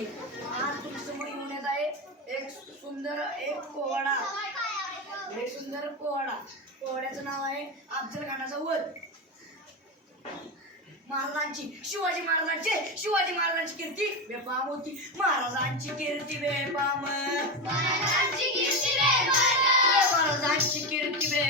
मुली आज तुमच्यासमोर घेऊन आहे एक सुंदर एक पोवाडा. एक सुंदर पोवाडा. पोवाड्याचं नाव आहे अफजल खानाचा वध. महाराजांची शिवाजी महाराजांची शिवाजी महाराजांची कीर्ती बेपाम होती. महाराजांची कीर्ती बेपाम महाराजांची कीर्ती बेपाम महाराजांची कीर्ती बे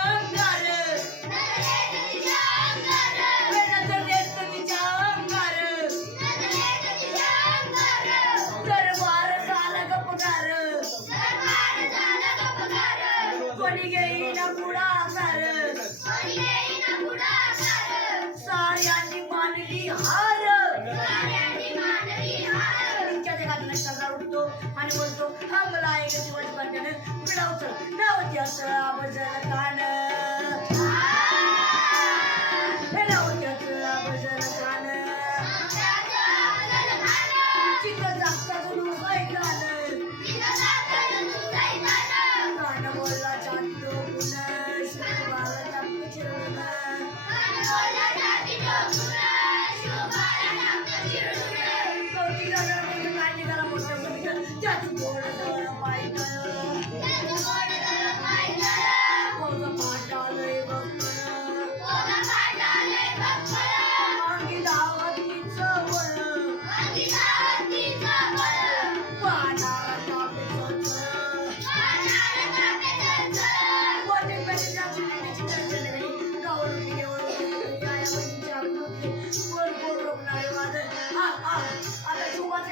दसरा भजन कान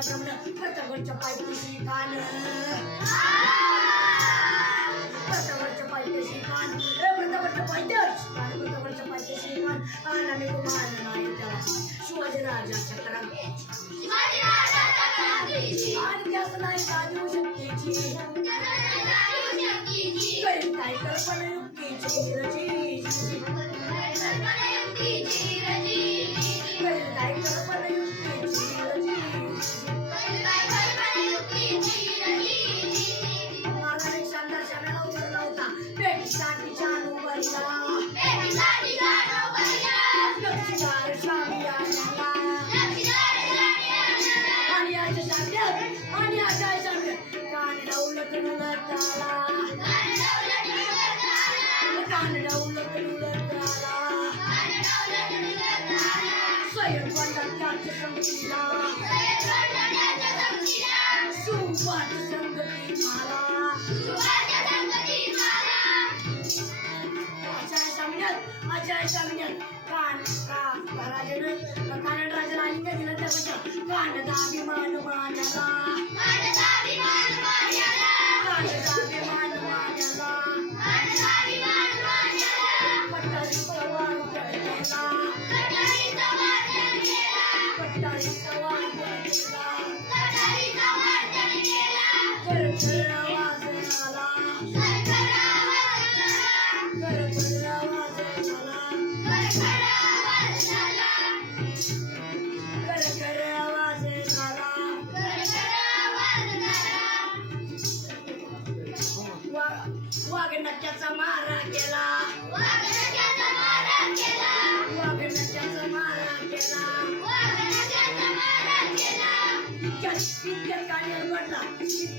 प्रमाण पत्रावरच्या पायथ्याशी कान. पत्रावरच्या पायथ्याशी कान. रे पत्रावरच्या पायथ्याशी कान पत्रावरच्या पायथ्याशी कान. कानाने कुमान नाही त्याला शिवाजी राजा चक्रांती आणि जास्त नाही का देऊ शक्तीची? करीत कल्पना युक्तीची. रची Play it like I got you from China. सांगण्यात अजय सांगण्यात कान का राजाने कानड राजाला आईने